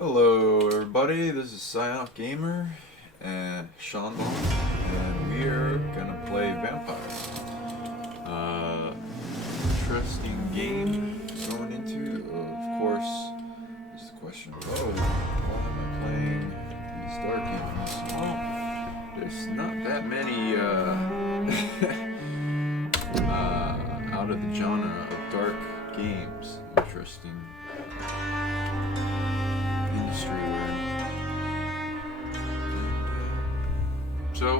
Hello everybody, this is Psionic Gamer and Sean Bond, and we are gonna play Vampyr. Interesting game going into. Of course, there's the question, why am I playing these dark games? Well, there's not that many out of the genre of dark games. Interesting industry we're in. So,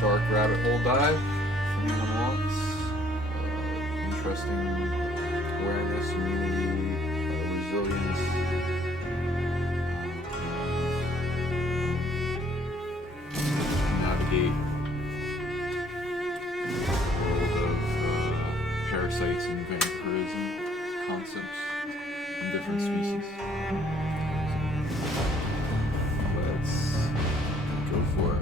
dark rabbit hole dive, if anyone wants. Interesting awareness, immunity, resilience. Navigate the world of parasites and vampirism concepts in different species. Let's go for it.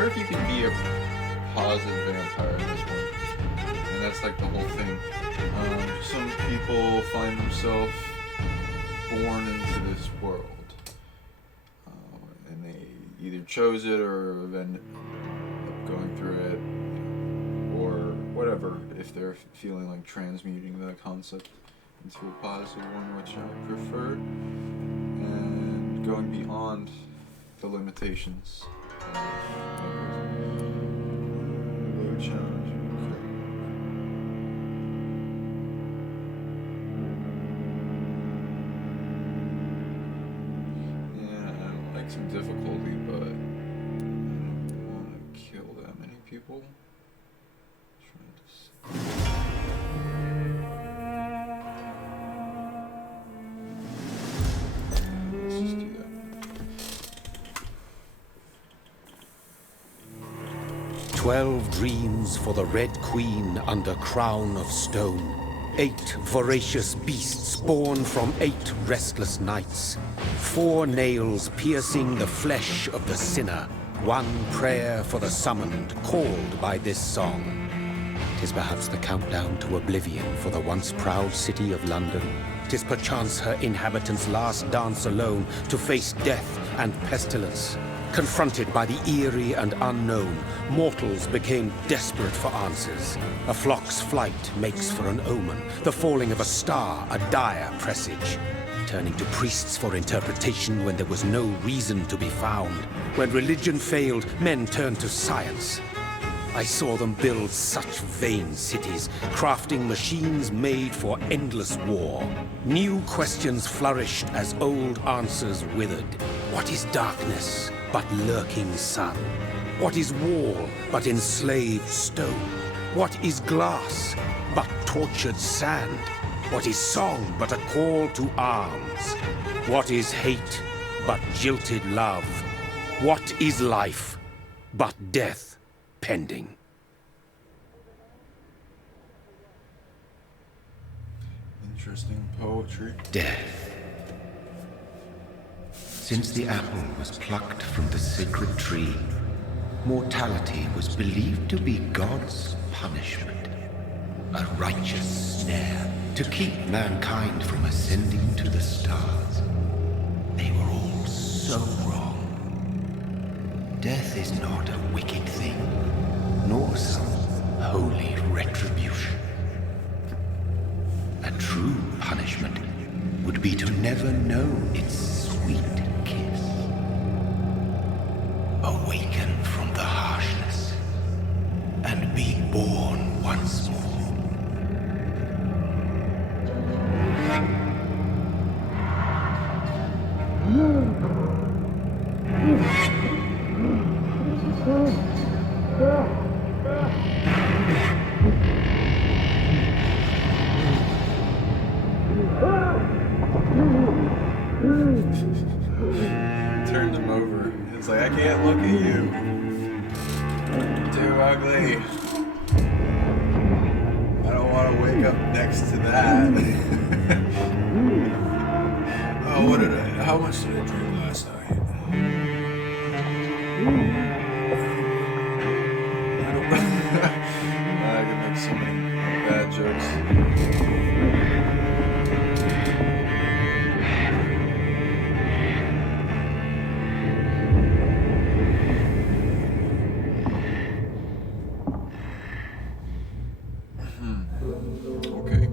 If you can be a positive vampire in this one, and that's like the whole thing. Some people find themselves born into this world, and they either chose it or end up going through it, or whatever, if they're feeling like transmuting the concept into a positive one, which I prefer, and going beyond the limitations. Load challenge. Yeah, I don't like some difficulty, but I don't want to kill that many people. Let's just do that. 12 dreams for the Red Queen under crown of stone. 8 voracious beasts born from 8 restless nights. 4 nails piercing the flesh of the sinner. 1 prayer for the summoned, called by this song. 'Tis perhaps the countdown to oblivion for the once proud city of London. 'Tis perchance her inhabitants' last dance alone to face death and pestilence. Confronted by the eerie and unknown, mortals became desperate for answers. A flock's flight makes for an omen, the falling of a star a dire presage. Turning to priests for interpretation when there was no reason to be found. When religion failed, men turned to science. I saw them build such vain cities, crafting machines made for endless war. New questions flourished as old answers withered. What is darkness but lurking sun? What is wall but enslaved stone? What is glass but tortured sand? What is song but a call to arms? What is hate but jilted love? What is life but death pending? Interesting poetry. Death. Since the apple was plucked from the sacred tree, mortality was believed to be God's punishment. A righteous snare to keep mankind from ascending to the stars. They were all so wrong. Death is not a wicked thing, nor some holy retribution. A true punishment would be to never know its sweet kiss. Awaken from the harshness and ugly. I don't want to wake up next to that. Oh, how much did I drink last night? I don't know. I can make so many bad jokes. Okay.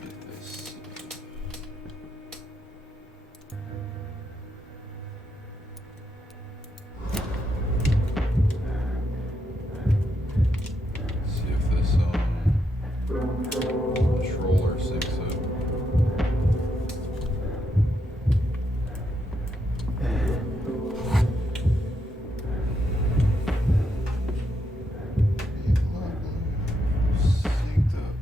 Get this. See if this controller syncs up. Synced up.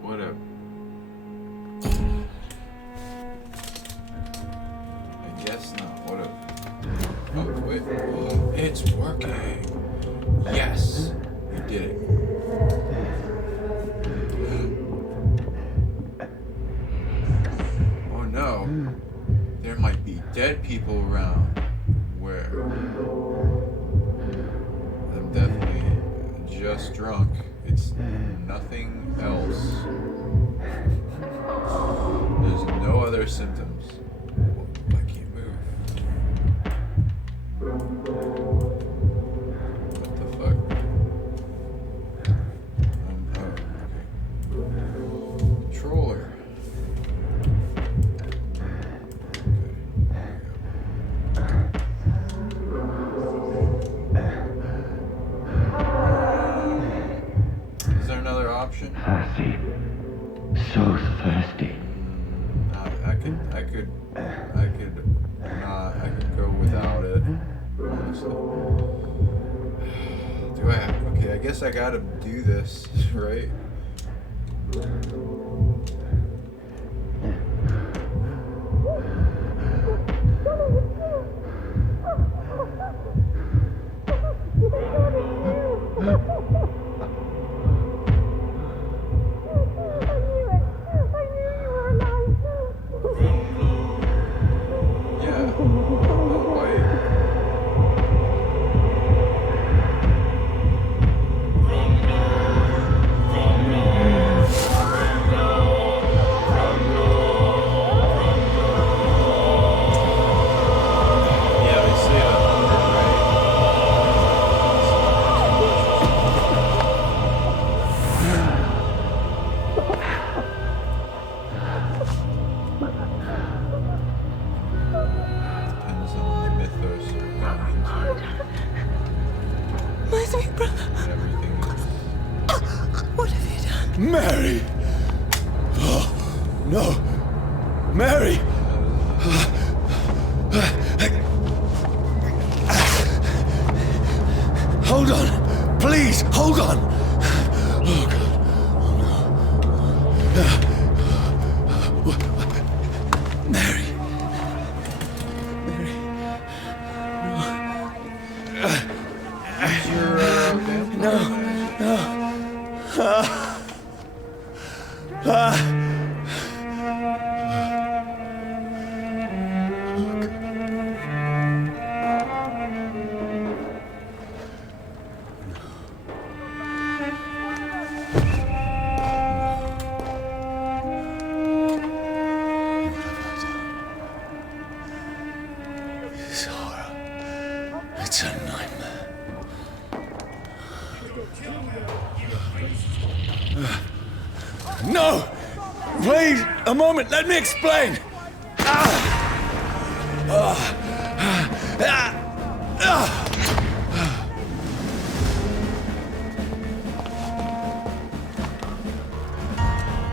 Whatever. I guess not. Whatever. Oh, wait. Oh, it's working. Yes. You did it. Oh no. There might be dead people around. Where? I'm definitely just drunk. It's nothing else. There's no other symptoms. I can't move. What the fuck? Oh, okay. Controller. Is there another option? Thirsty. So thirsty. I could go without it, honestly. Do I have, okay, I guess I gotta do this, right? Mary! Oh, no! Mary! Hold on! Please, hold on! Oh, God. Oh, no. Mary. Mary. No. No! Please, a moment, let me explain!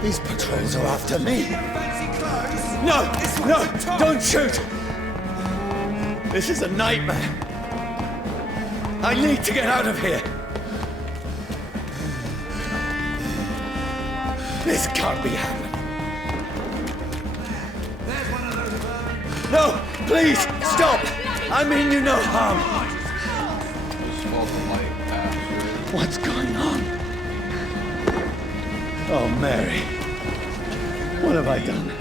These patrols are after me. No! No! Don't shoot! This is a nightmare. I need to get out of here. This can't be happening. No! Please! Stop! I mean you no harm. Just follow the light path. What's going on? Oh, Mary. What have I done?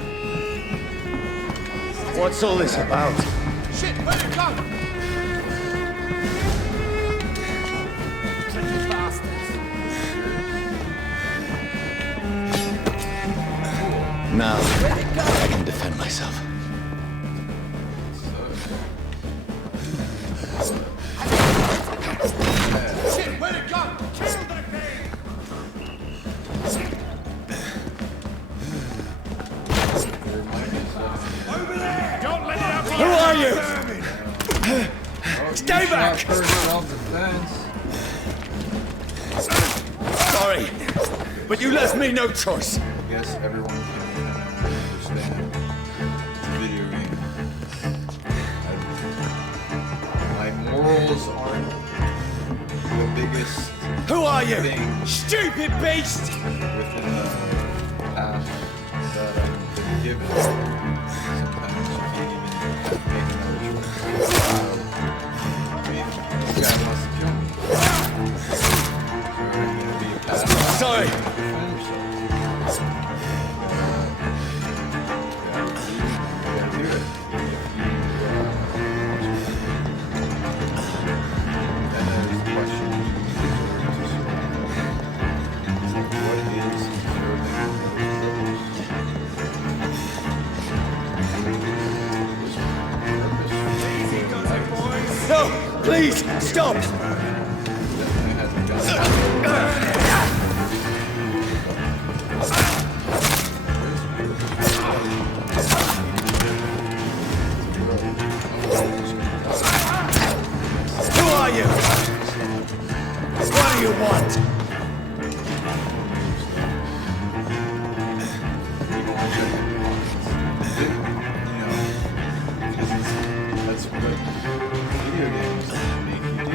What's all this about? Shit, where'd it go? Bloody bastards. Now, I can defend myself. Shit, where'd it go? Kill that thing! Over there! Don't let it out! Who are you? Stay back! First self-defense. Sorry, but you left me no choice. I guess everyone can understand video game. My morals aren't the biggest Who are you? thing Stupid beast! within the path that I've been given. Sometimes you can't even make another choice. I mean, this guy wants to kill me. So I'm gonna be a path. Sorry. Defend yourself. You gotta do it. And there's the question. What is No, please, stop! Who are you? What do you want? That's what video games make you do.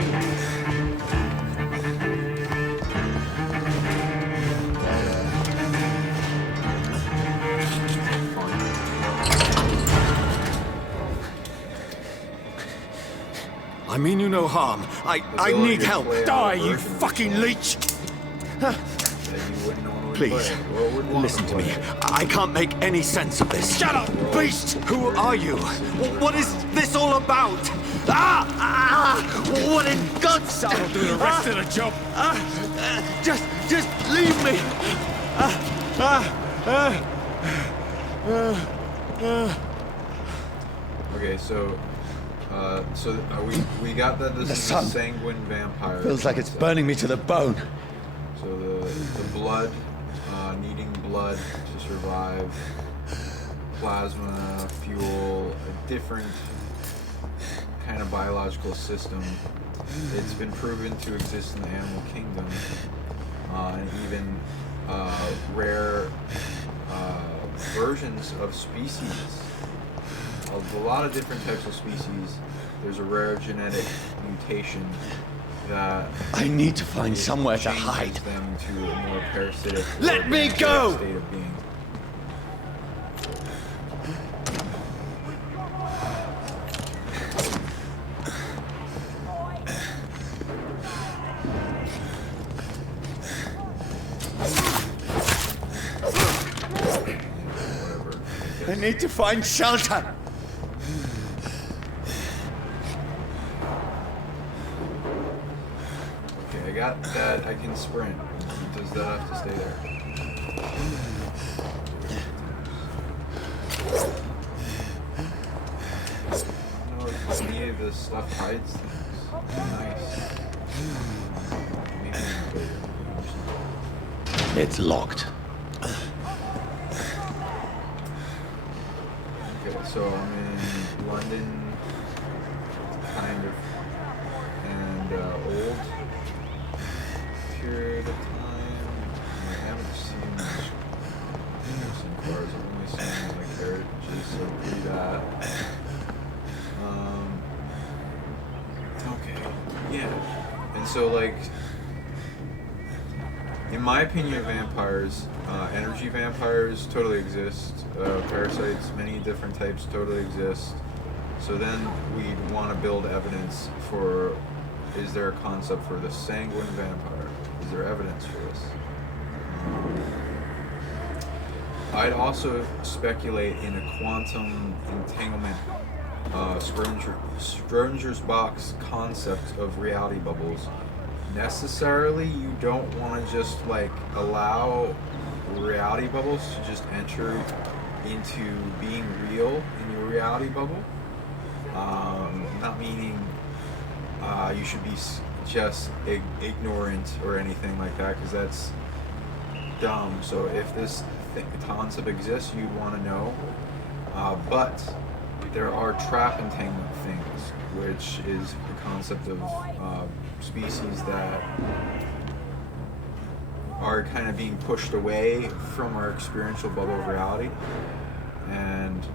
I mean you no harm. I need help. Die, you fucking leech! That you wouldn't normally Please, play, or wouldn't want listen to me. play. I can't make any sense of this. Shut up, beast! Who are you? What is this all about? What in God's name? I'll do the rest of the job. Just leave me. Okay, so we got that this The is sun a sanguine vampire. Feels like it's concept. burning me to the bone. So the blood, needing blood to survive, plasma, fuel, a different kind of biological system. It's been proven to exist in the animal kingdom, and even rare versions of species. Of a lot of different types of species, there's a rare genetic mutation that I need to find somewhere to changes hide. them to a more parasitic. Let or me vampiric go! State of being. I need to find shelter. Okay, I got that. I can sprint. Does that have to stay there? No, if any of this stuff hides things. Nice. Maybe. It's locked. Okay, so I'm in London, kind of, and old period of time. I haven't seen much interesting cars. I've only seen like heritages, so do that. Okay, yeah. And so like, in my opinion, vampires, energy vampires totally exist. Parasites, many different types totally exist. So then we'd want to build evidence for, is there a concept for the sanguine vampire? Is there evidence for this? I'd also speculate in a quantum entanglement, Schrodinger's box concept of reality bubbles. Necessarily, you don't want to just like allow reality bubbles to just enter into being real in your reality bubble. Not meaning you should be just ignorant or anything like that, because that's dumb. So if this concept exists, you'd want to know. But there are trap entanglement things, which is the concept of species that are kind of being pushed away from our experiential bubble of reality and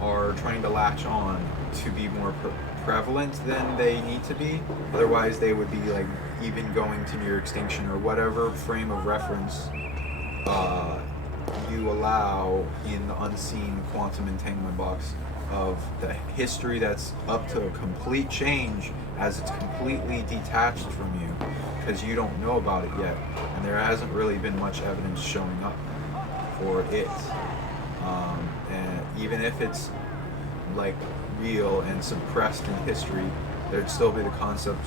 are trying to latch on to be more prevalent than they need to be. Otherwise, they would be like even going to near extinction or whatever frame of reference you allow in the unseen quantum entanglement box of the history that's up to a complete change as it's completely detached from you because you don't know about it yet, and there hasn't really been much evidence showing up for it. And even if it's like real and suppressed in history, there'd still be the concept,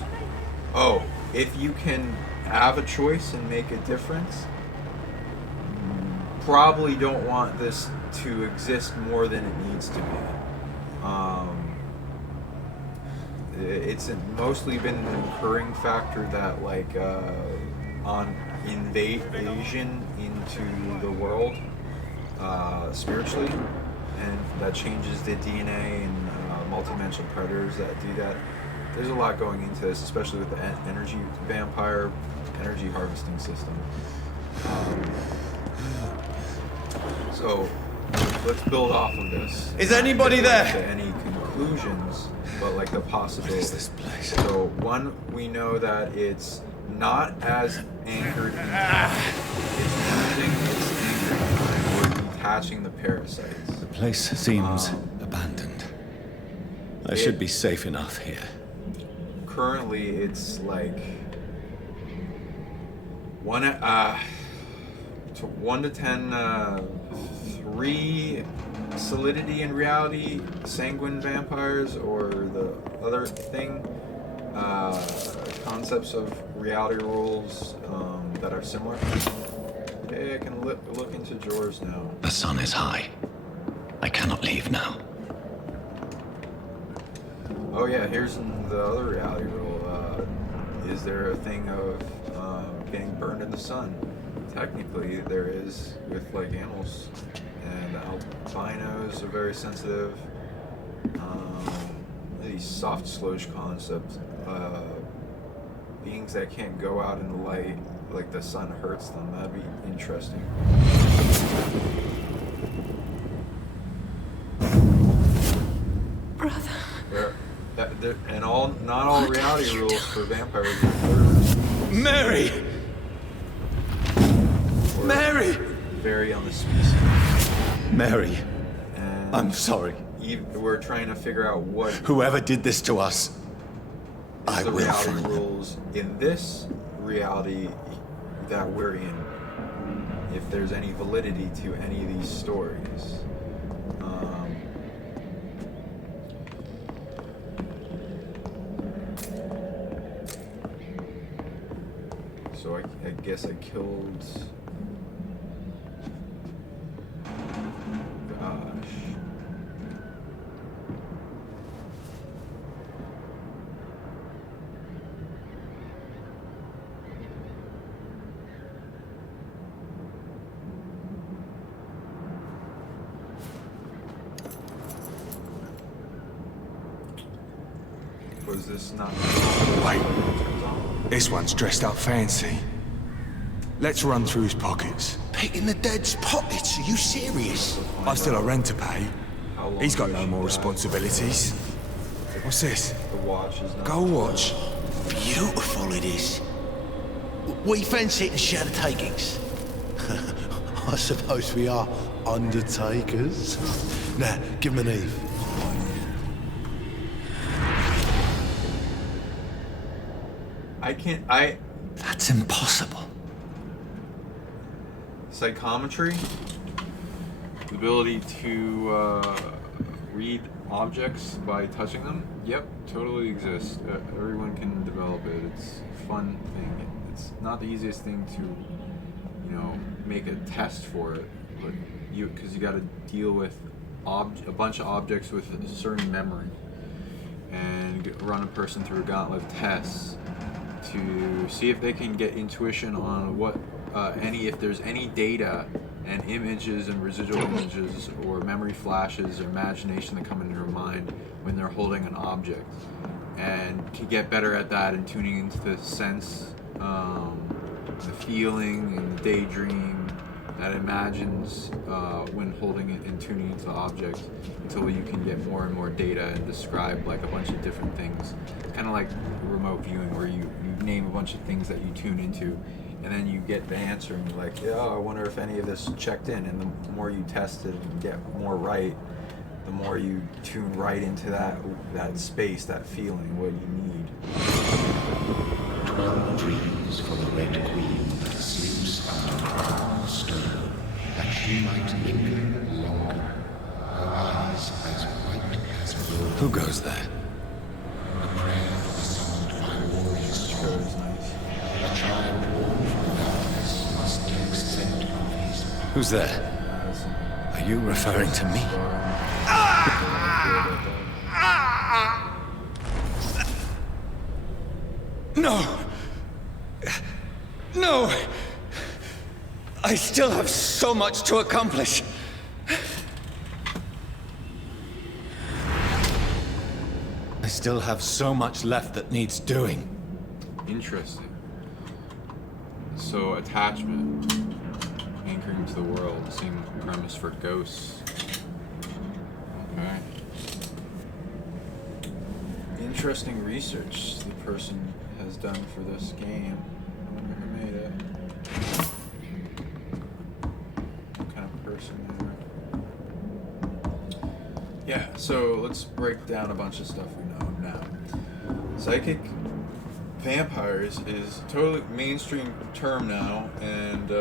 oh, if you can have a choice and make a difference, probably don't want this to exist more than it needs to be. It's mostly been an occurring factor that like on invasion into the world spiritually, and that changes the DNA and multidimensional predators that do that. There's a lot going into this, especially with the energy vampire energy harvesting system. So let's build off of this. Is anybody there? To any conclusions, but like the possibility. What is this place? So one, we know that it's not as anchored in time. It's losing its anchored in time. We're detaching the parasites. The place seems abandoned. I should be safe enough here. Currently, it's like 1 to 10, 3 solidity and reality, sanguine vampires, or the other thing, concepts of reality rules that are similar. Okay, I can look into drawers now. The sun is high. I cannot leave now. Oh yeah, here's the other reality rule. Is there a thing of getting burned in the sun? Technically, there is with like animals, and albinos are very sensitive. These soft sludge concepts, beings that can't go out in the light, like the sun hurts them. That'd be interesting. Brother. And not all reality rules for vampires Mary! Mary! vary on the species. Mary, And I'm sorry. we're trying to figure out what Whoever did this to us, I the will reality find them. rules in this reality that we're in. If there's any validity to any of these stories. So I guess I killed. Gosh. is this not... Wait. This one's dressed up fancy. Let's run through his pockets. Picking the dead's pockets? Are you serious? I've still a rent to pay. How long He's got ago no she more died. responsibilities. What's this? The watch is not... Go watch. Beautiful it is. We fancy it and share the takings. I suppose we are undertakers. Now, give him an Eve. That's impossible. Psychometry, the ability to read objects by touching them. Yep, totally exists. Everyone can develop it. It's a fun thing. It's not the easiest thing to, make a test for it, but because you got to deal with a bunch of objects with a certain memory, and run a person through a gauntlet of tests to see if they can get intuition on what if there's any data and images and residual images or memory flashes or imagination that come into their mind when they're holding an object, and to get better at that and tuning into the sense, the feeling and the daydream that imagines when holding it and tuning into the object, until you can get more and more data and describe like a bunch of different things. It's kind of like remote viewing, where you name a bunch of things that you tune into, and then you get the answer and you're like, yeah, I wonder if any of this checked in. And the more you test it and get more right, the more you tune right into that space, that feeling, what you need. 12 dreams for the Red Queen that sleeps under a crown of stone, that she might linger longer, her eyes as white as blood. Who goes there? A prayer summoned by warriors strong. A child born from darkness must take scent of his power. Who's there? Are you referring to me? No! No! I still have so much to accomplish. I still have so much left that needs doing. Interesting. So attachment, anchoring to the world, same premise for ghosts. Okay. Interesting research the person has done for this game. I wonder who made it. What kind of person they were. Yeah, so let's break down a bunch of stuff we know now. Psychic vampires is a totally mainstream term now, and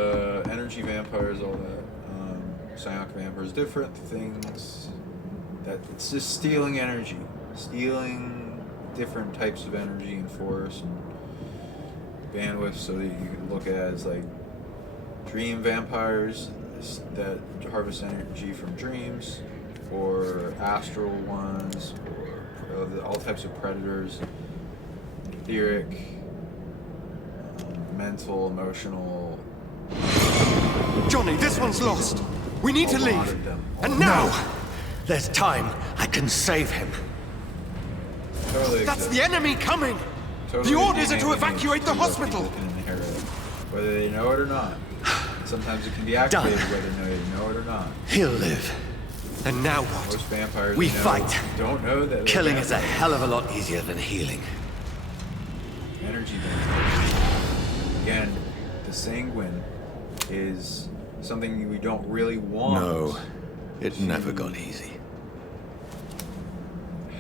energy vampires, all that. Psionic vampires, different things. That it's just stealing energy, stealing different types of energy and force and bandwidth, so that you can look at it as like dream vampires that harvest energy from dreams, or astral ones, or all types of predators, etheric, mental, emotional. Johnny, this one's lost. We need to A lot leave. of them. And now! There's time. I can save him. Totally That's exist. the enemy coming! Totally The orders are DNA to evacuate the that hospital! people can inherit it, whether they know it or not. Sometimes it can be activated Done. whether they know it or not. He'll live. And now Most what? vampires We know fight. don't know that they're Killing is a vampires. hell of a lot easier than healing. Energy vampires. Again, the sanguine is something we don't really want. No, it never got easy.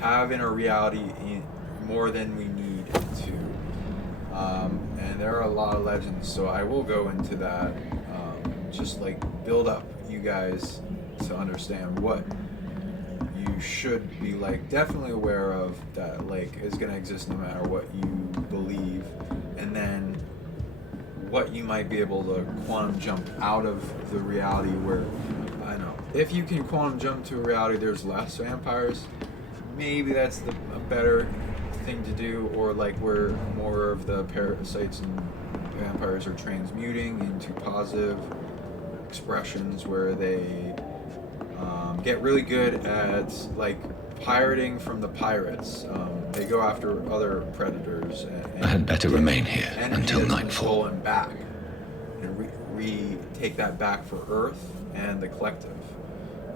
Have in our reality more than we need to. And there are a lot of legends, so I will go into that. Just like build up you guys to understand what you should be like definitely aware of, that like is going to exist no matter what you believe, and then what you might be able to quantum jump out of the reality where, I know, if you can quantum jump to a reality there's less vampires, maybe that's a better thing to do, or like where more of the parasites and vampires are transmuting into positive expressions, where they get really good at like pirating from the pirates. they go after other predators. And I had better remain here energy until that's nightfall. stolen back, and take that back for Earth and the collective,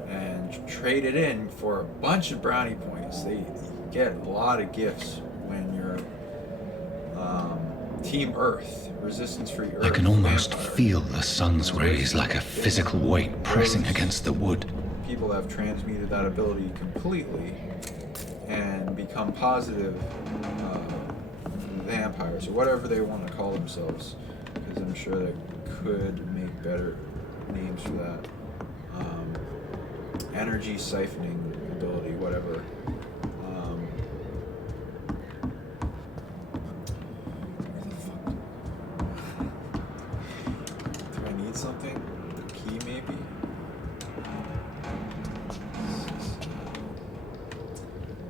and trade it in for a bunch of brownie points. They get a lot of gifts when you're Team Earth, resistance-free Earth. I can almost vampire. feel the sun's rays like a physical weight pressing against the wood. People have transmuted that ability completely and become positive vampires, or whatever they want to call themselves, because I'm sure they could make better names for that. Energy siphoning ability, whatever. Do I need something? A key, maybe?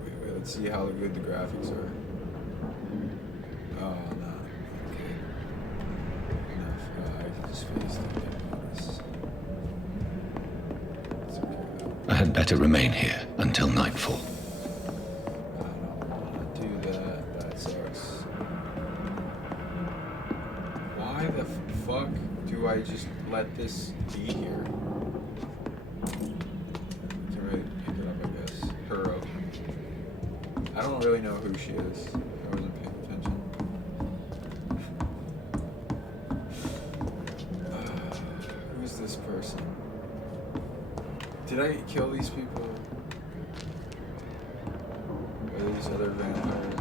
Wait, let's see how good the graphics are. Oh, no. Okay. Enough. I can just face that. It's okay, though. I had better remain here until nightfall. I don't want to do that. That sucks. Why the fuck do I just let this be here? Can really pick it up, I guess. Her up. I don't really know who she is. I wasn't paying attention. Who's this person? Did I kill these people? Are these other vampires?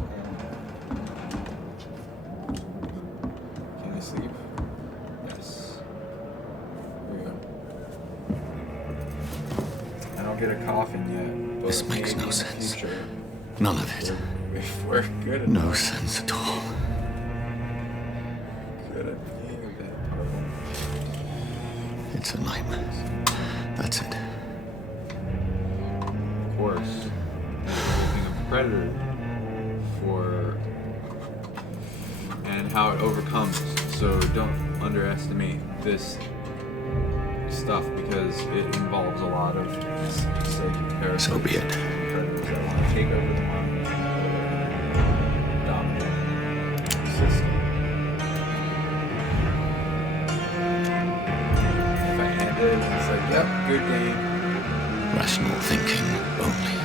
Can I sleep? Yes. Here we go. I don't get a coffin yet. But This makes maybe no in the sense. future, None of it. if we're good enough. No sense at all. Good at being a vampire. It's a nightmare. That's it. Of course, using a predator for and how it overcomes. So don't underestimate this stuff because it involves a lot of psychic parasites. So be it. Predators that want to take over the mind, dominate the system. If I end it, it's like, yep, good game. Rational thinking only.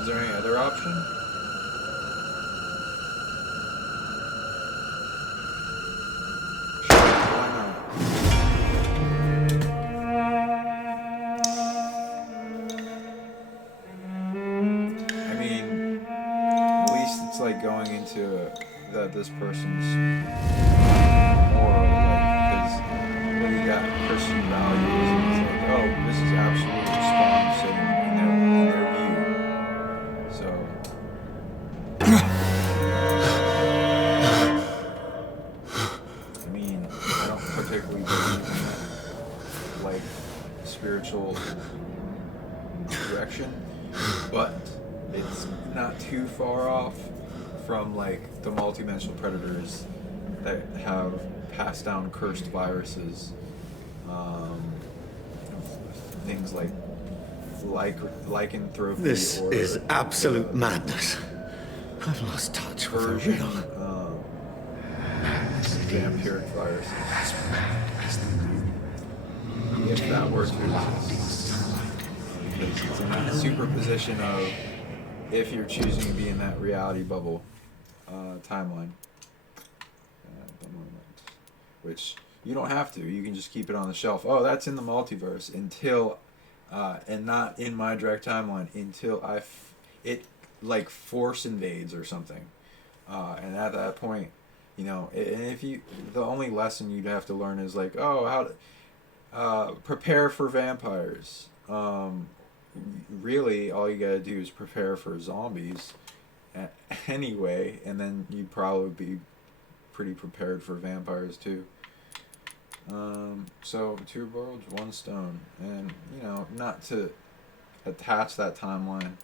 Is there any other option? Sure, why not? I mean, at least it's like going into that this person's moral, like, because when you got Christian values, and it's like, oh, this is absolute spawn sitting in their view. So. I mean, I don't particularly believe in like spiritual direction, but it's not too far off from like the multidimensional predators that have passed down cursed viruses, things like lycanthropy. This or is absolute madness. I've lost touch with the version real. vampiric viruses. If that were to exist. Because it's in that superposition of if you're choosing to be in that reality bubble timeline at the moment. Which you don't have to. You can just keep it on the shelf. Oh, that's in the multiverse until and not in my direct timeline until it like force invades or something. And at that point, you know, and if you, the only lesson you'd have to learn is like, oh, how to prepare for vampires. Really, all you gotta do is prepare for zombies anyway, and then you'd probably be pretty prepared for vampires too. So 2 birds, 1 stone, and you know, not to attach that timeline,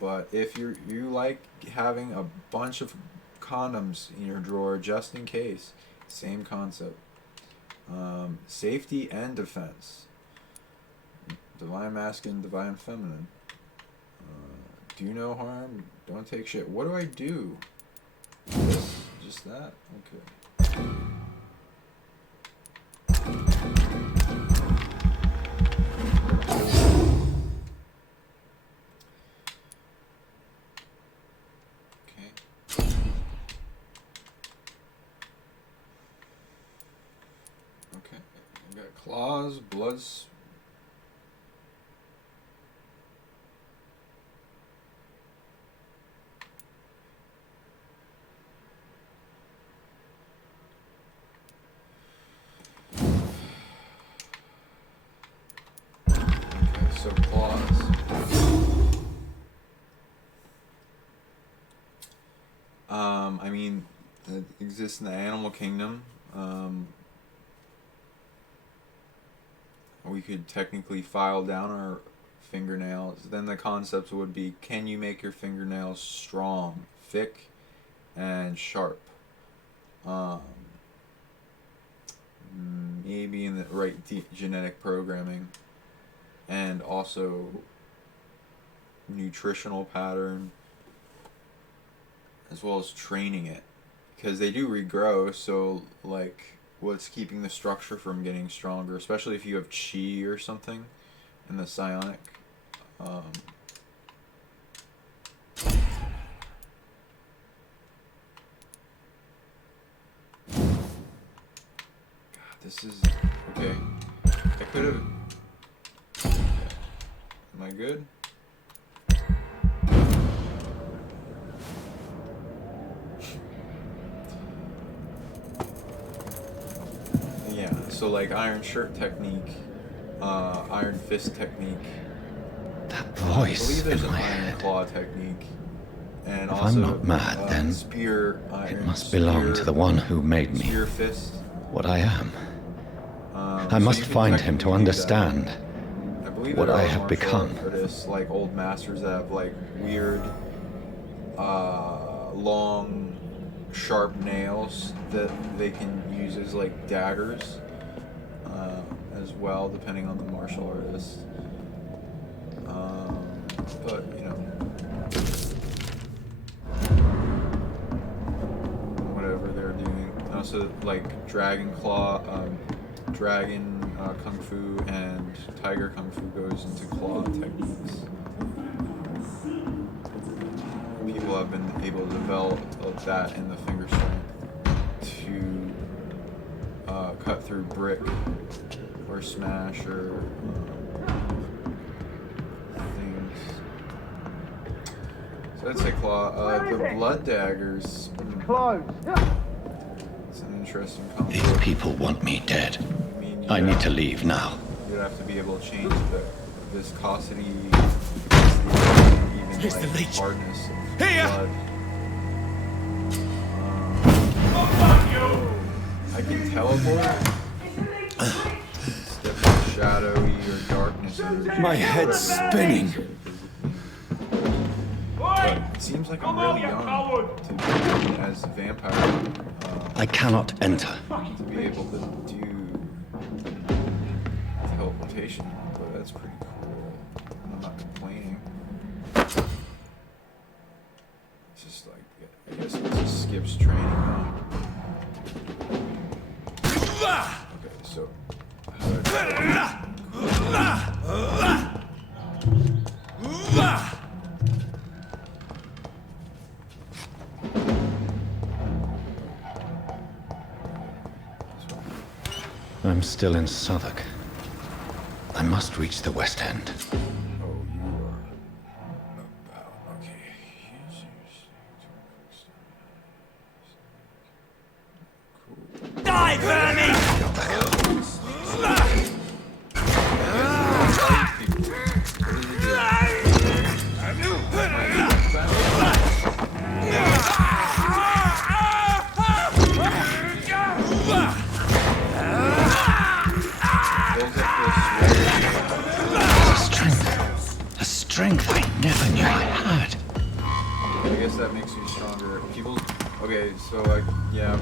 but if you like having a bunch of condoms in your drawer just in case, same concept. Safety and defense. Divine masculine, divine feminine. Do no harm, don't take shit. What do I do? This? Just that? Okay. Okay. I got claws, bloods. So claws. I mean, it exists in the animal kingdom. We could technically file down our fingernails. Then the concepts would be: can you make your fingernails strong, thick, and sharp? Maybe in the right genetic programming. And also nutritional pattern, as well as training it, because they do regrow. So like, what's keeping the structure from getting stronger, especially if you have chi or something in the psionic? God, this is okay. I could have. Am I good? Yeah, so like iron shirt technique, iron fist technique. That I believe voice there's in an my iron head. claw technique. And If also, I'm not mad, then spear, iron, it must belong to the one who made me spear fist. what I am. I So must you can find him to technically do that. understand I believe what there I are have martial become. artists, like old masters that have like weird, long, sharp nails that they can use as like daggers, as well, depending on the martial artist. But you know, whatever they're doing. And also like dragon claw, dragon kung fu and tiger kung fu goes into claw techniques. People have been able to develop that in the finger strength to cut through brick or smash or things. So I'd say claw. The blood daggers. Close. It's an interesting concept. These people want me dead. I mean, I need to leave now. You'd have to be able to change the viscosity, even Here's the like leech. hardness of Here! blood. I can teleport. Step into shadowy or darkness. Energy, My head's whatever. spinning. But it seems like I'm really young to be as a vampire. I cannot enter. To be able to do teleportation, but that's pretty cool. I'm not complaining. It's just like, I guess it just skips training now. Okay, so I'm still in Southwark. I must reach the West End. oh, you are about okay. Cool. Die, Vernie! A strength I never knew I had. I guess that makes you stronger. People. Okay, so like, yeah.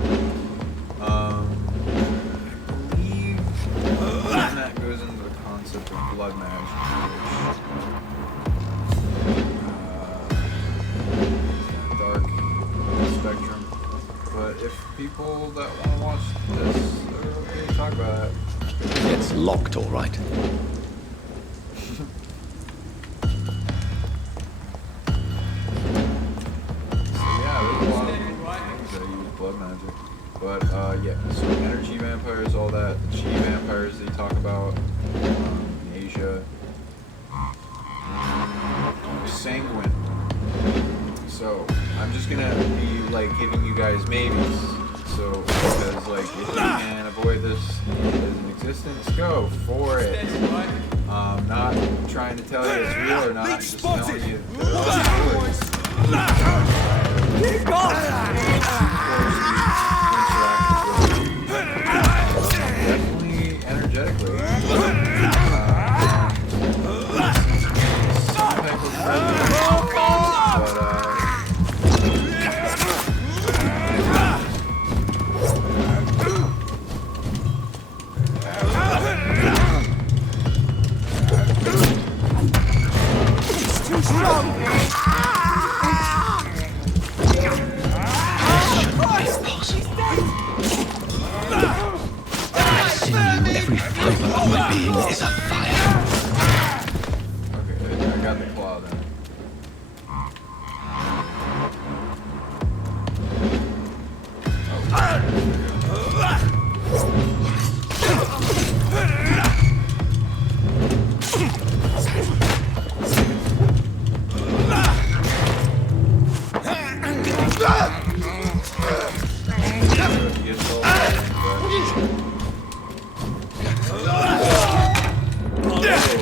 I believe And that goes into the concept of blood magic, which dark spectrum. But if people that want to watch this are okay to talk about it. It's locked, all right. So yeah, there's a lot of things that use blood magic. But yeah, so energy vampires, all that, the chi vampires they talk about in Asia. Sanguine. So I'm just gonna be like giving you guys maybes. So because like if you can avoid this as an existence, go for it. Not trying to tell you it's real or not, just telling you Keep going! definitely energetically. Some type of presence, Too strong! Every fiber of my being is afire. okay, I got the claw then.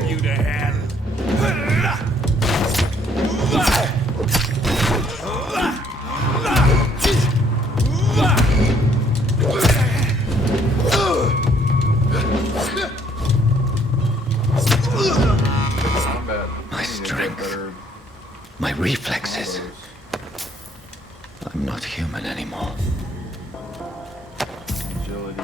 You to hell! My strength, my reflexes. I'm not human anymore. Agility.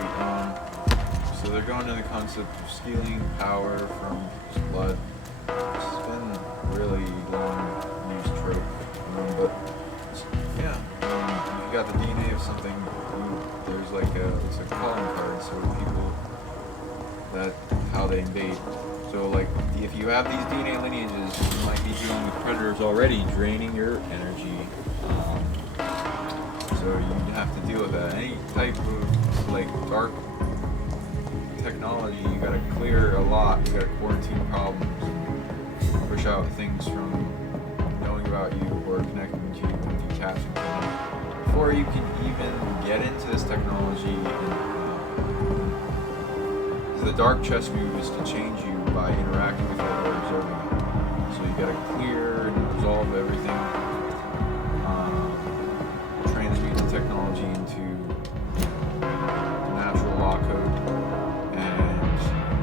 So they're going to the concept of stealing power from blood. It's been a really long used trope. But yeah, if you got the DNA of something, there's like it's a calling card. So people that how they invade. So like if you have these DNA lineages, you might be dealing with predators already, draining your energy. So you have to deal with that. Any type of like dark technology, you gotta clear a lot. You gotta quarantine problems, push out things from knowing about you or connecting to you and detaching from it before you can even get into this technology. The dark chess move is to change you by interacting with it or observing it. So you gotta clear and resolve everything. Transmute the technology into the natural law code and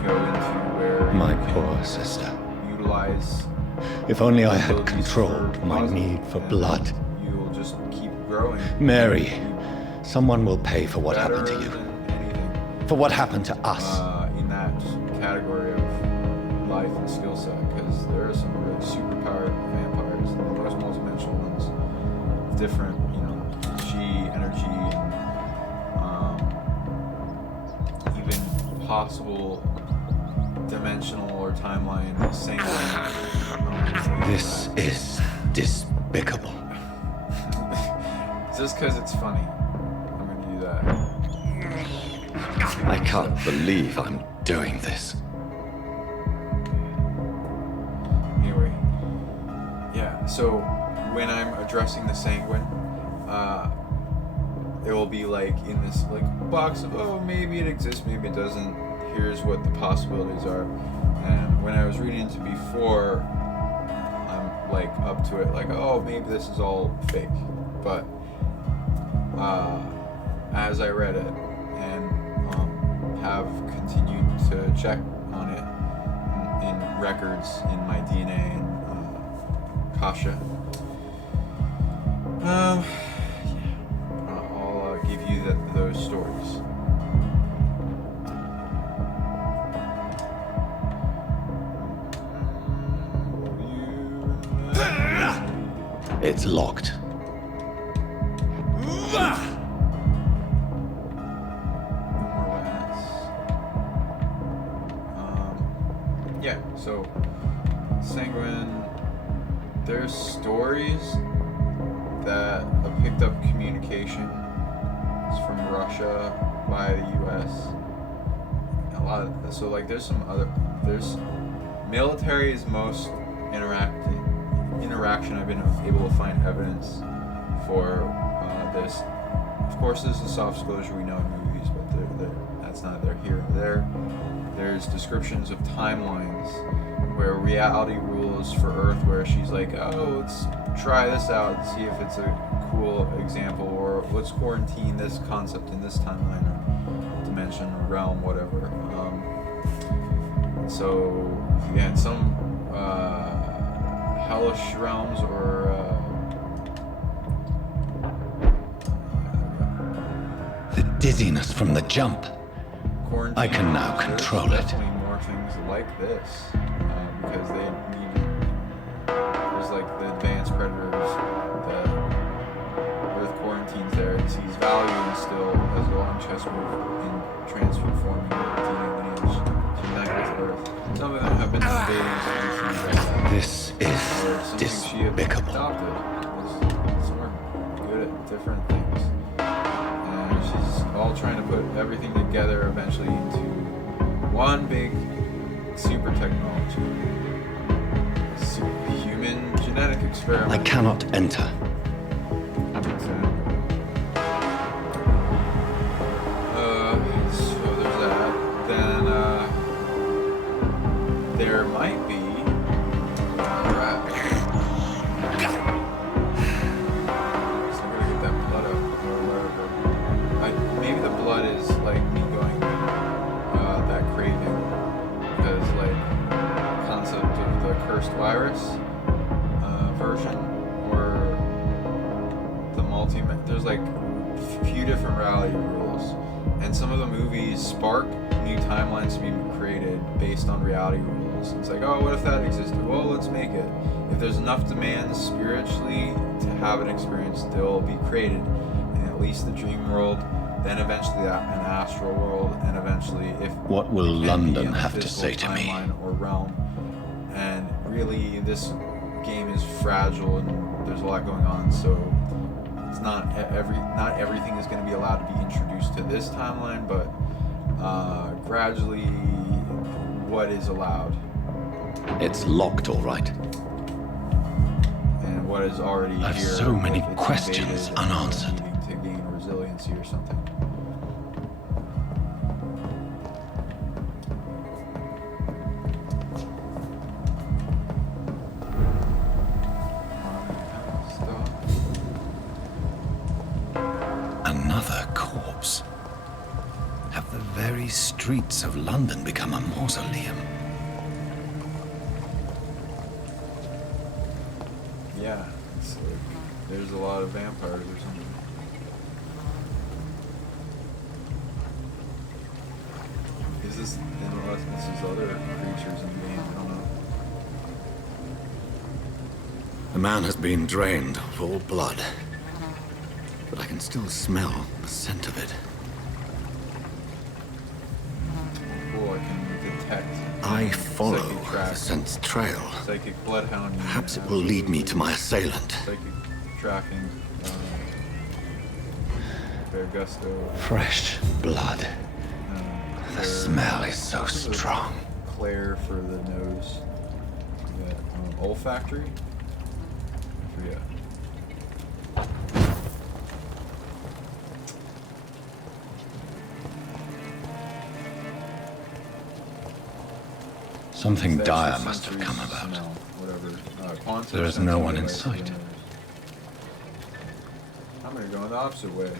go into where My you can poor sister. utilize. If only I had abilities controlled for my positive, need for and blood. You'll just keep growing. Mary, someone will pay for what Better happened to you. than anything. For what happened to us. In that category of life and skill set, because there are some really superpowered vampires, and the most multidimensional ones, different, chi, energy, and even possible dimensional or timeline same. This is despicable. Just because it's funny, I'm gonna do that. I can't believe I'm doing this. Anyway, yeah, so when I'm addressing the sanguine, it will be like in this like box of, oh, maybe it exists, maybe it doesn't, here's what the possibilities are. And when I was reading into before, I'm like up to it, like, oh, maybe this is all fake. But as I read it and have continued to check on it in records in my DNA and Kasha. I'll give you those stories. It's locked. No more rats. Yeah, so Sanguine, there's stories that a picked up communication is from Russia by the US. A lot of, so like there's military is most interaction I've been able to find evidence for this. Of course, there's the soft disclosure we know in movies, but that's neither here nor there. There's descriptions of timelines where reality rules for Earth, where she's like, oh, let's try this out and see if it's a cool example, or let's quarantine this concept in this timeline or dimension or realm, whatever. So, yeah, in some hellish realms or The dizziness from the jump. quarantine. I can now there's control it. definitely more things like this because they need. There's like the advanced predators that Earth quarantines there. It sees value and still has a long chess move in transforming the DNA lineage to unite with Earth. Some of them have been invading species like that. This Or is something she had despicable. adopted. Some are good at different things. And she's all trying to put everything together eventually into one big super technology. Human genetic experiment. I cannot enter. So there's that. Then there might be rat. So I'm gonna get that blood out or whatever. Maybe the blood is like me going that craving because like concept of the cursed virus version or the there's like a few different reality rules, and some of the movies spark new timelines to be created based on reality rules. It's like, oh, what if that existed? Well, let's make it. If there's enough demands spiritually to have an experience still be created in at least the dream world, then eventually an astral world, and eventually if What will can be London in a have to physical say to me? timeline or realm. And really, this game is fragile and there's a lot going on, so it's not everything is going to be allowed to be introduced to this timeline, but gradually what is allowed It's locked, all right. and what is already I've here. so many if it's questions invaded and unanswered. needing to gain resiliency or something. Another corpse. Have the very streets of London become a mausoleum? Yeah, it's like there's a lot of vampires or something. Is this unless this is other creatures in the game? I don't know. The man has been drained of all blood, but I can still smell the scent of it. Cool, I can detect. I follow Psychic the track. scent's trail. Psychic bloodhound. unit, Perhaps it will lead me to my absolutely. assailant. Psychic tracking. Gusto. Fresh blood. The smell is so strong. Claire for the nose. We got olfactory. I forget. Something It's dire extra must have sensory come about. smell, whatever. Quantum There is no sensory one in device sight. for the nose. I'm gonna go in the opposite way.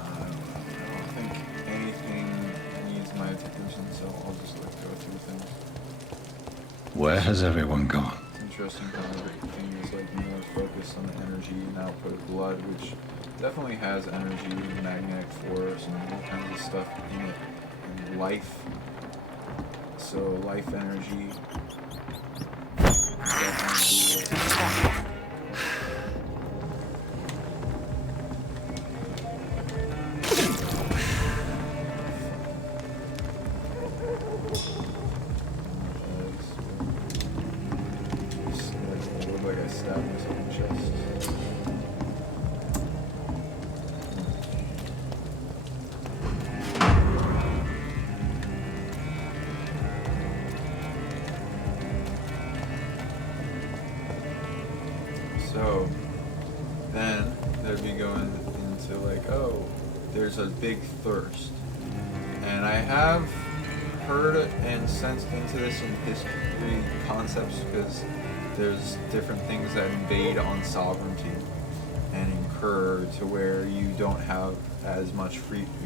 I don't think anything needs my attention, so I'll just like go through things. Where has everyone gone? It's interesting how everything is like more focused on the energy and output of blood, which definitely has energy and magnetic force and all kinds of stuff in it, and life. So life energy. feel like I stabbed myself in the chest. So then they'd be going into like, oh, there's a big thirst. And I have heard and sensed into this in history concepts because there's different things that invade on sovereignty and incur to where you don't have as much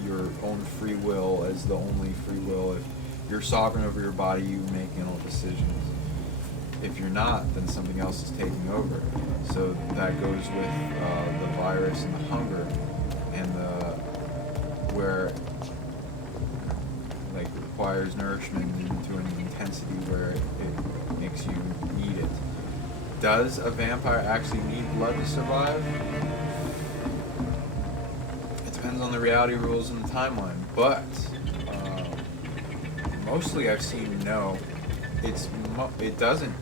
your own free will as the only free will. If you're sovereign over your body, you make all decisions. If you're not, then something else is taking over. So that goes with the virus and the hunger and where like requires nourishment to an intensity where it makes you need it. Does a vampire actually need blood to survive? It depends on the reality rules and the timeline, but mostly I've seen no. It doesn't,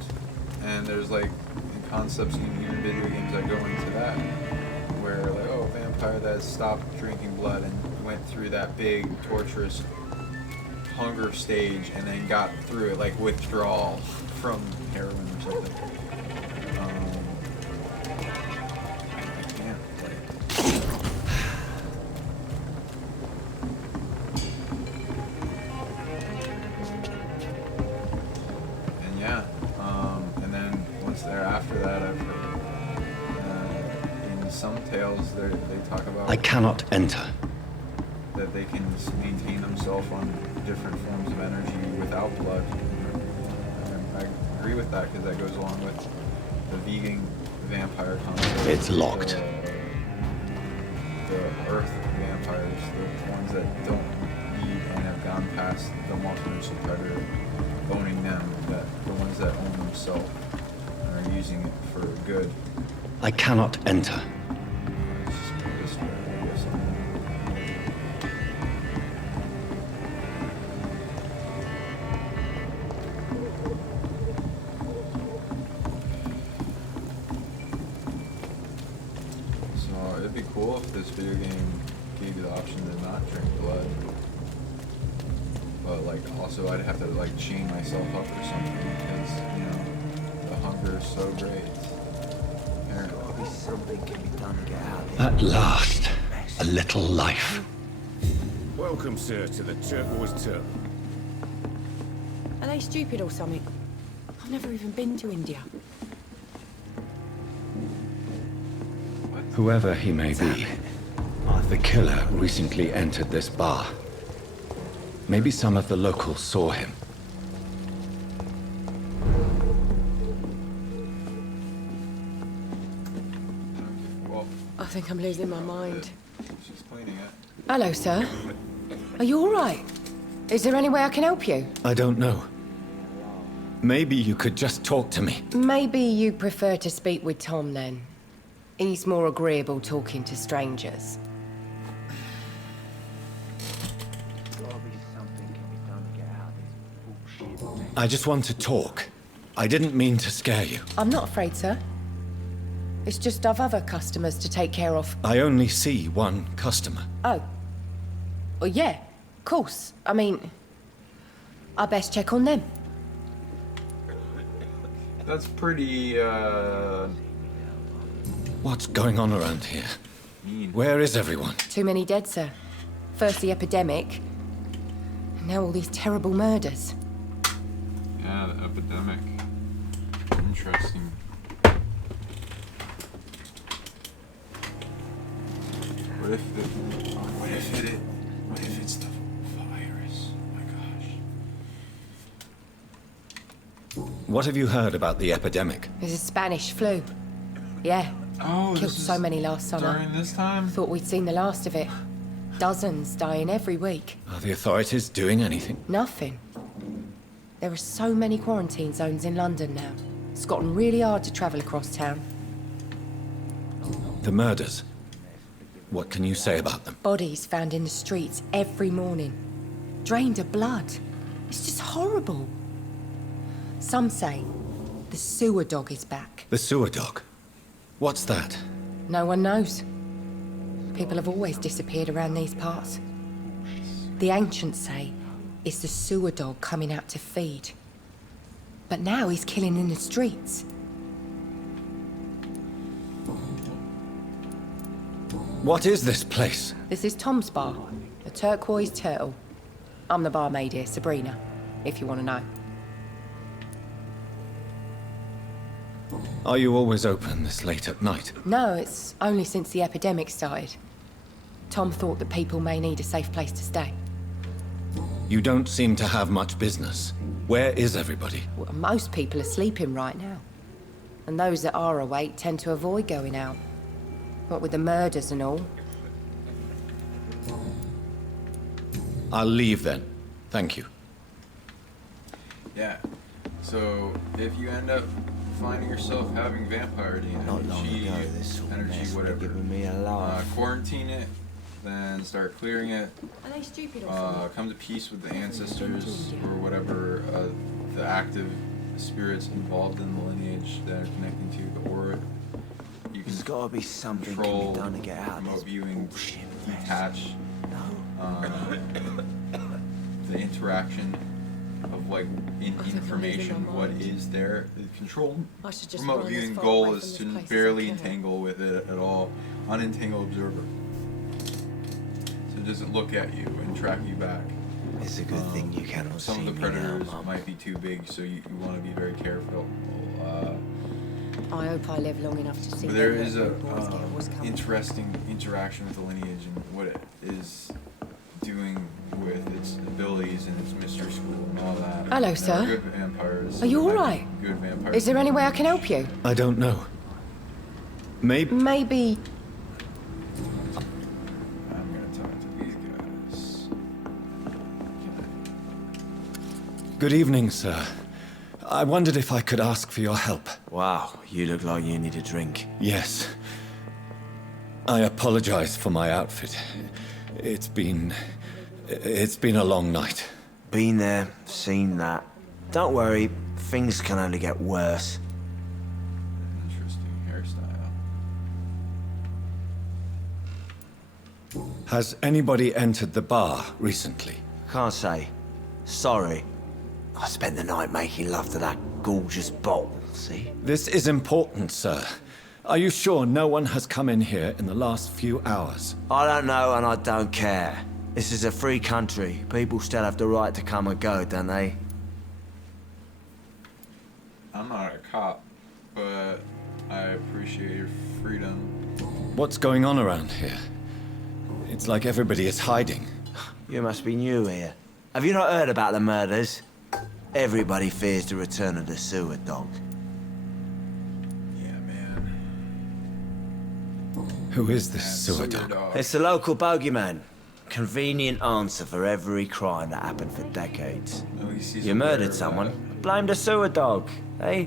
and there's like in concepts in even video games that go into that, where like, oh, a vampire that stopped drinking blood and went through that big torturous hunger stage and then got through it, like withdrawal from heroin or something. I can't and yeah, and then once they're after that, I've heard in some tales they talk about I cannot enter. that they can maintain themselves on different forms of energy without blood. And I agree with that because that goes along with the vegan vampire concept. It's locked. The earth vampires, the ones that don't need and have gone past the multidimensional predator owning them, that the ones that own themselves and are using it for good. I cannot enter. It's just this way, I guess. So it'd be cool if this video game gave you the option to not drink blood. But like also I'd have to like chain myself up or something because, you know, the hunger is so great. Apparently. Something can be done to get out of At last, a little life. Welcome, sir, to the Turquoise Turtle. Are they stupid or something? I've never even been to India. Whoever he may be, the killer recently entered this bar. Maybe some of the locals saw him. Well, I think I'm losing my mind. she's cleaning it. Hello, sir. Are you all right? Is there any way I can help you? I don't know. Maybe you could just talk to me. Maybe you prefer to speak with Tom, then. He's more agreeable talking to strangers. I just want to talk. I didn't mean to scare you. I'm not afraid, sir. It's just I've other customers to take care of. I only see one customer. Oh. Well, yeah, of course. I mean, I best check on them. That's pretty, What's going on around here? mean. Where is everyone? Too many dead, sir. First the epidemic, and now all these terrible murders. Yeah, the epidemic. Interesting. What if it's the virus? Oh my gosh. What have you heard about the epidemic? There's a Spanish flu. Yeah, Oh, killed this so is many last summer. during this time? Thought we'd seen the last of it. Dozens dying every week. Are the authorities doing anything? Nothing. There are so many quarantine zones in London now. It's gotten really hard to travel across town. The murders. What can you say about them? Bodies found in the streets every morning. Drained of blood. It's just horrible. Some say The sewer dog is back. The sewer dog? What's that? No one knows. People have always disappeared around these parts. The ancients say it's the sewer dog coming out to feed. But now he's killing in the streets. What is this place? This is Tom's bar, the Turquoise Turtle. I'm the barmaid here, Sabrina, if you want to know. Are you always open this late at night? No, it's only since the epidemic started. Tom thought that people may need a safe place to stay. You don't seem to have much business. Where is everybody? Well, most people are sleeping right now. And those that are awake tend to avoid going out. What with the murders and all. I'll leave then. Thank you. Yeah. So if you end up finding yourself having vampire DNA, Not long chi, ago, this sort of energy, mess were whatever, giving me a laugh. quarantine it, then start clearing it. Are they stupid or something? Come to peace with the ancestors or whatever the active spirits involved in the lineage that are connecting to the aura. You can There's gotta be something can control be done to get out of remote this viewing, bullshit mess. detach the interaction of like information, what is there. The control I should just remote run as viewing far goal away is from to this place as I barely can. entangle with it at all. Unentangle observer. So it doesn't look at you and track you back. It's a good thing you cannot Some see of the me now, predators Mum. might be too big, so you want to be very careful. I hope I live long enough to see. But there them is when a boys get what's coming. interesting interaction with the lineage and what it is doing with its abilities and its mystery school and all that. Hello, And there sir. are good vampires. Are you there all might be right? Good vampires. Is there any way I can help you? I don't know. Maybe... Maybe. I'm gonna talk to these guys. Good evening, sir. I wondered if I could ask for your help. Wow, you look like you need a drink. Yes. I apologize for my outfit. It's been a long night. Been there, seen that. Don't worry, things can only get worse. Interesting hairstyle. Has anybody entered the bar recently? Can't say. Sorry. I spent the night making love to that gorgeous bottle, see? This is important, sir. Are you sure no one has come in here in the last few hours? I don't know and I don't care. This is a free country. People still have the right to come and go, don't they? I'm not a cop, but I appreciate your freedom. What's going on around here? It's like everybody is hiding. You must be new here. Have you not heard about the murders? Everybody fears the return of the sewer dog. Yeah, man. Who is this And sewer dog? It's the local bogeyman. Convenient answer for every crime that happened for decades. Oh, he sees You a murdered bear, someone. Blame the sewer dog, eh?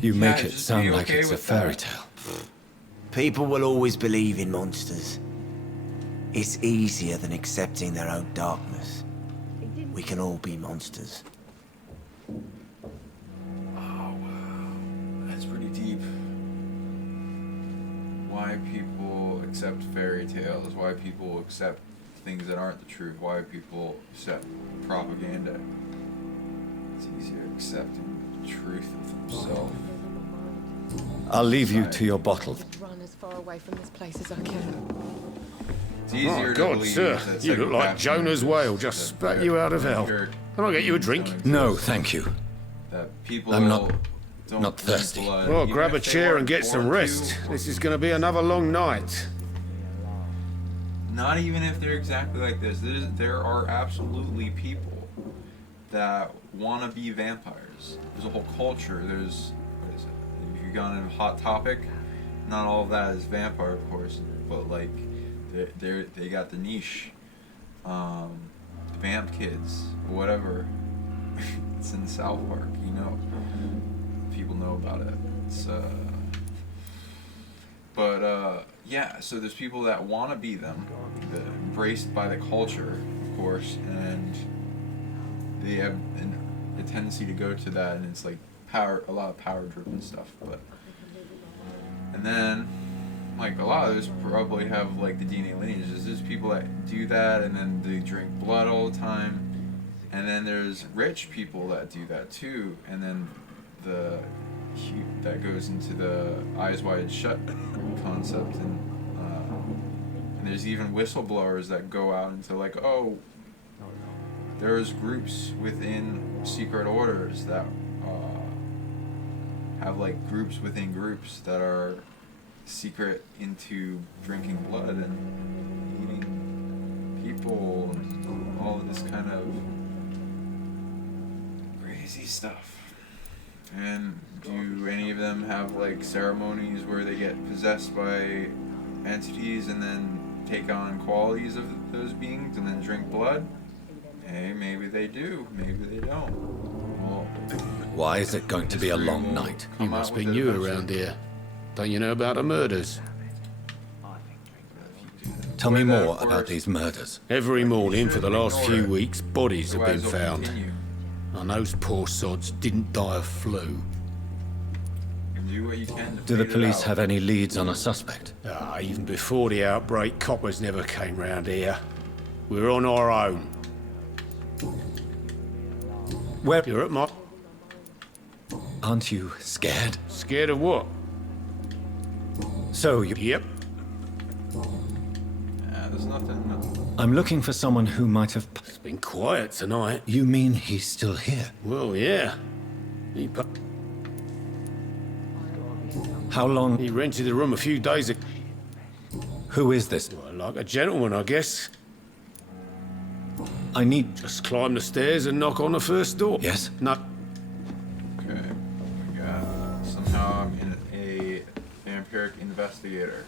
You Yeah, make it just sound be like okay it's a with fairy that. tale. People will always believe in monsters. It's easier than accepting their own darkness. We can all be monsters. That's pretty deep. Why people accept fairy tales, why people accept things that aren't the truth, why people accept propaganda. It's easier accepting the truth of themselves. I'll leave you to your bottle. Run as far away from this place as I can. It's easier My to God, believe sir, that you look like psychopaths Jonah's exist, whale just that spat you out of hell. vampire Can I get you a drink? don't No, exist, thank you. That people I'm not don't not drink thirsty. blood, Well, even grab a if they chair weren't and get some born rest. to, This is going to be another long night. Not even if they're exactly like this. There are absolutely people that want to be vampires. There's a whole culture. There's, what is it? If you've gone in Hot Topic, not all of that is vampire, of course, but like, they got the niche. Vamp kids, whatever. It's in South Park, you know. People know about it. It's yeah, so there's people that want to be them, embraced by the culture, of course, and they have a tendency to go to that, and it's like a lot of power driven stuff. But and then like a lot of those probably have like the DNA lineages. There's people that do that, and then they drink blood all the time. And then there's rich people that do that too, and then that goes into the eyes wide shut concept, and there's even whistleblowers that go out into like, oh, there's groups within secret orders that have like groups within groups that are secret into drinking blood and eating people and all of this kind of crazy stuff. And do any of them have like ceremonies where they get possessed by entities and then take on qualities of those beings and then drink blood? Hey, maybe they do, maybe they don't. Well, Why is it going to be a long night? You must be new around here. Don't you know about the murders? Tell me more about these murders. Every morning for the last few weeks, bodies have been found. And those poor sods didn't die of flu. Do what you can to Do the fade it police out. have any leads on a suspect? Even before the outbreak, coppers never came round here. We're on our own. Where You're at my... aren't you scared? Scared of what? So you... Yep. There's nothing. I'm looking for someone who might have... It's been quiet tonight. You mean he's still here? Well, yeah. How long... He rented the room a few days ago. Who is this? Well, like a gentleman, I guess. I need... Just climb the stairs and knock on the first door. Yes? No. Okay, we got somehow I'm in a vampiric investigator.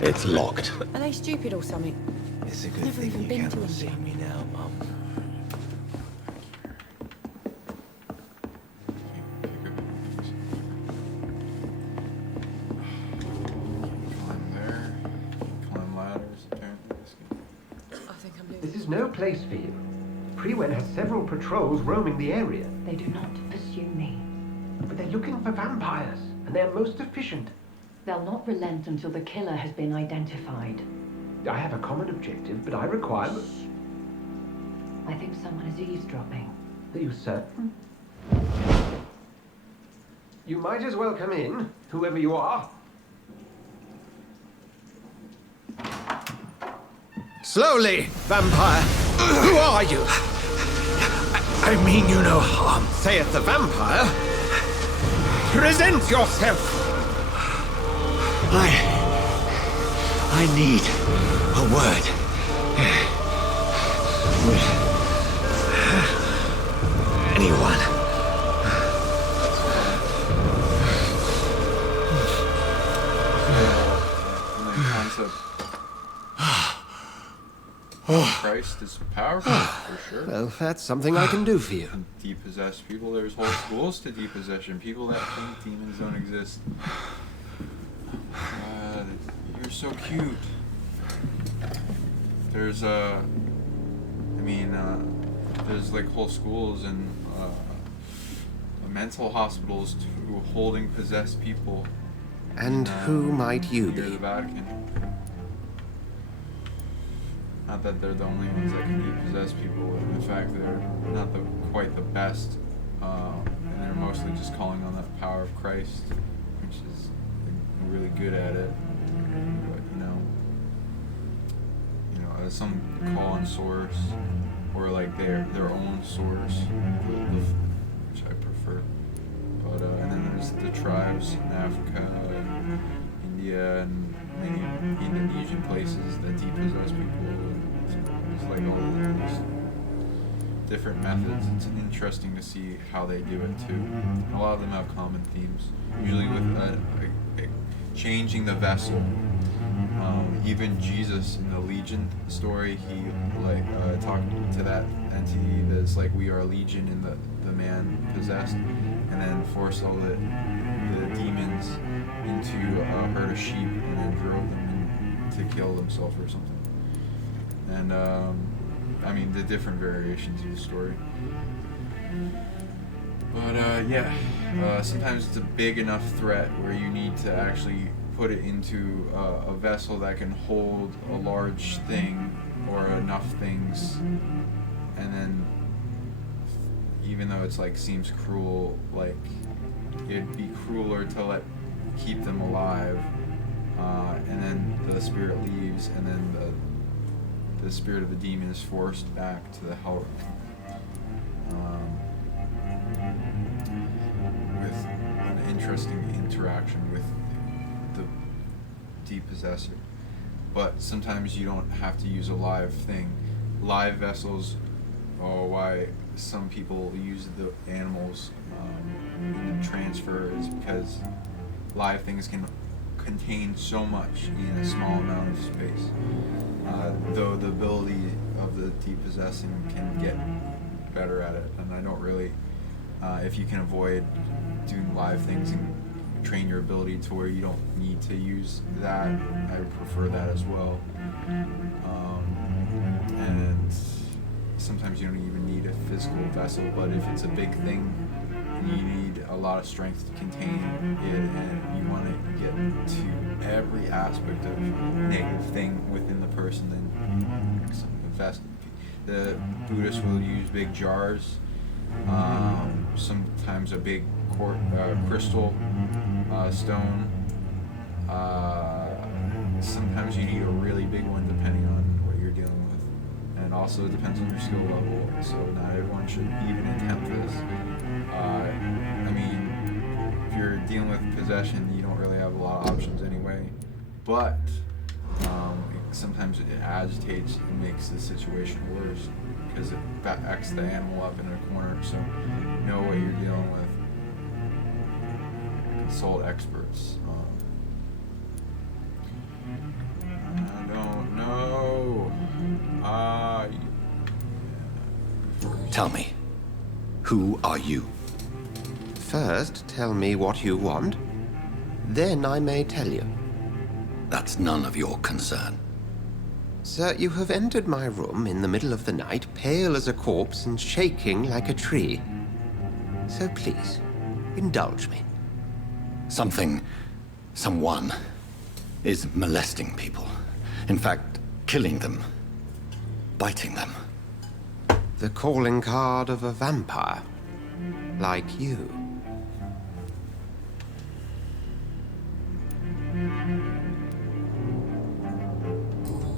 It's locked. Are they stupid or something? It's a good Never thing even you been to cannot see India. me now, Mum. Climb there. Climb ladders, apparently. I think I'm This doing is no place for you. Prewen has several patrols roaming the area, They do not pursue me. but they're looking for vampires, and they're most efficient. They'll not relent until the killer has been identified. I have a common objective, but I require... I think someone is eavesdropping. Are you certain? You might as well come in, whoever you are. Slowly, vampire! Who are you? I mean you no harm, saith the vampire. Present yourself! I need a word. With anyone. And the concept of Christ is powerful, for sure. Well, that's something I can do for you. Depossess people. There's whole schools to depossession. People that think demons don't exist. You're so cute. There's there's like whole schools and mental hospitals to holding possessed people. And who might you Near the be? Vatican. Not that they're the only ones that can depossess people, and in fact they're not quite the best, and they're mostly just calling on that power of Christ, which is really good at it. But some call on source, or like their own source, which I prefer. But and then there's the tribes in Africa, and India, and many Indonesian places that depossess people. It's like all these different methods. It's interesting to see how they do it too. A lot of them have common themes, usually with changing the vessel. Even Jesus in the Legion story, he talked to that entity that's like, we are Legion in the man possessed, and then forced all the demons into a herd of sheep and then drove them to kill themselves or something. And I mean, the different variations of the story. But yeah, sometimes it's a big enough threat where you need to actually put it into a vessel that can hold a large thing or enough things, and then even though it's like seems cruel, like it'd be crueler to keep them alive, and then the spirit leaves, and then the spirit of the demon is forced back to the hell with an interesting interaction with the depossessor. But sometimes you don't have to use a live thing. Live vessels, why some people use the animals in the transfer is because live things can contain so much in a small amount of space. Though the ability of the depossessing can get better at it, and I don't really, if you can avoid doing live things and train your ability to where you don't need to use that, I prefer that as well. And sometimes you don't even need a physical vessel, but if it's a big thing, you need a lot of strength to contain it, and you want to get to every aspect of negative thing within the person, then the Buddhists will use big jars, sometimes a big crystal stone. Sometimes you need a really big one depending on what you're dealing with, and also it depends on your skill level, so not everyone should even attempt this. I mean, if you're dealing with possession, you don't really have a lot of options anyway, but sometimes it agitates and makes the situation worse because it backs the animal up in a corner, so know what you're dealing with. Consult experts. I don't know. Tell me, who are you? First, tell me what you want. Then I may tell you. That's none of your concern. Sir, you have entered my room in the middle of the night, pale as a corpse and shaking like a tree. So please, indulge me. Someone is molesting people. In fact, killing them. Biting them. The calling card of a vampire. Like you.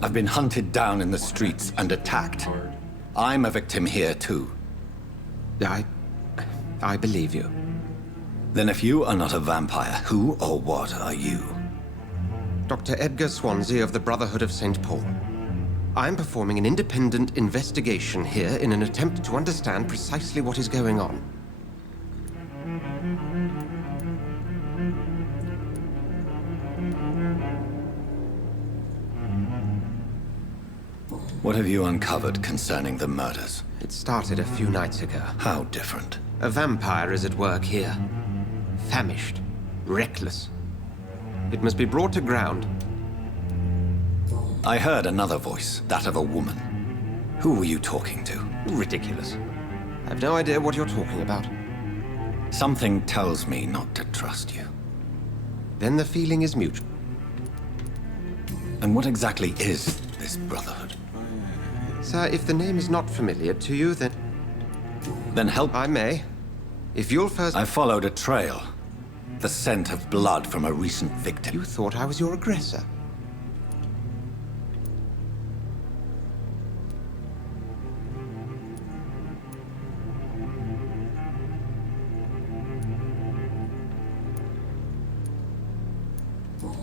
I've been hunted down in the streets and attacked. I'm a victim here, too. I believe you. Then if you are not a vampire, who or what are you? Dr. Edgar Swansea of the Brotherhood of St. Paul. I'm performing an independent investigation here in an attempt to understand precisely what is going on. What have you uncovered concerning the murders? It started a few nights ago. How different? A vampire is at work here. Famished. Reckless. It must be brought to ground. I heard another voice, that of a woman. Who were you talking to? Ridiculous. I've no idea what you're talking about. Something tells me not to trust you. Then the feeling is mutual. And what exactly is this Brotherhood? Sir, if the name is not familiar to you, then... Then help... I may. If you'll first... I followed a trail. The scent of blood from a recent victim. You thought I was your aggressor.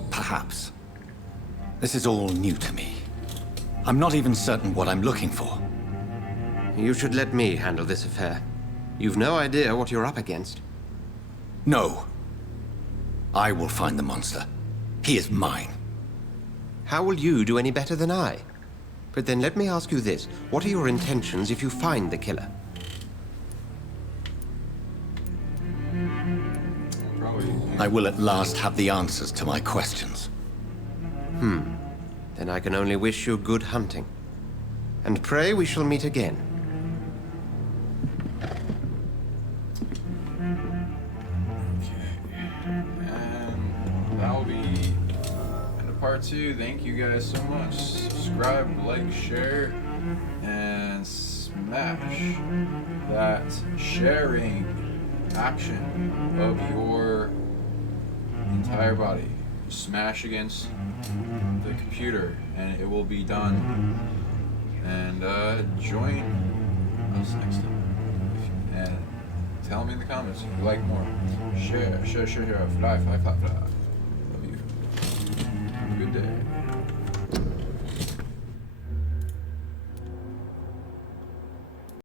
Perhaps. This is all new to me. I'm not even certain what I'm looking for. You should let me handle this affair. You've no idea what you're up against. No. I will find the monster. He is mine. How will you do any better than I? But then let me ask you this. What are your intentions if you find the killer? I will at last have the answers to my questions. Then I can only wish you good hunting. and pray we shall meet again. And that'll be end of part 2. Thank you guys so much. Subscribe, like, share, and smash that sharing action of your entire body. Smash against the computer and it will be done. And join us next time. And tell me in the comments if you like more. Share. Fly. Love you. Have a good day.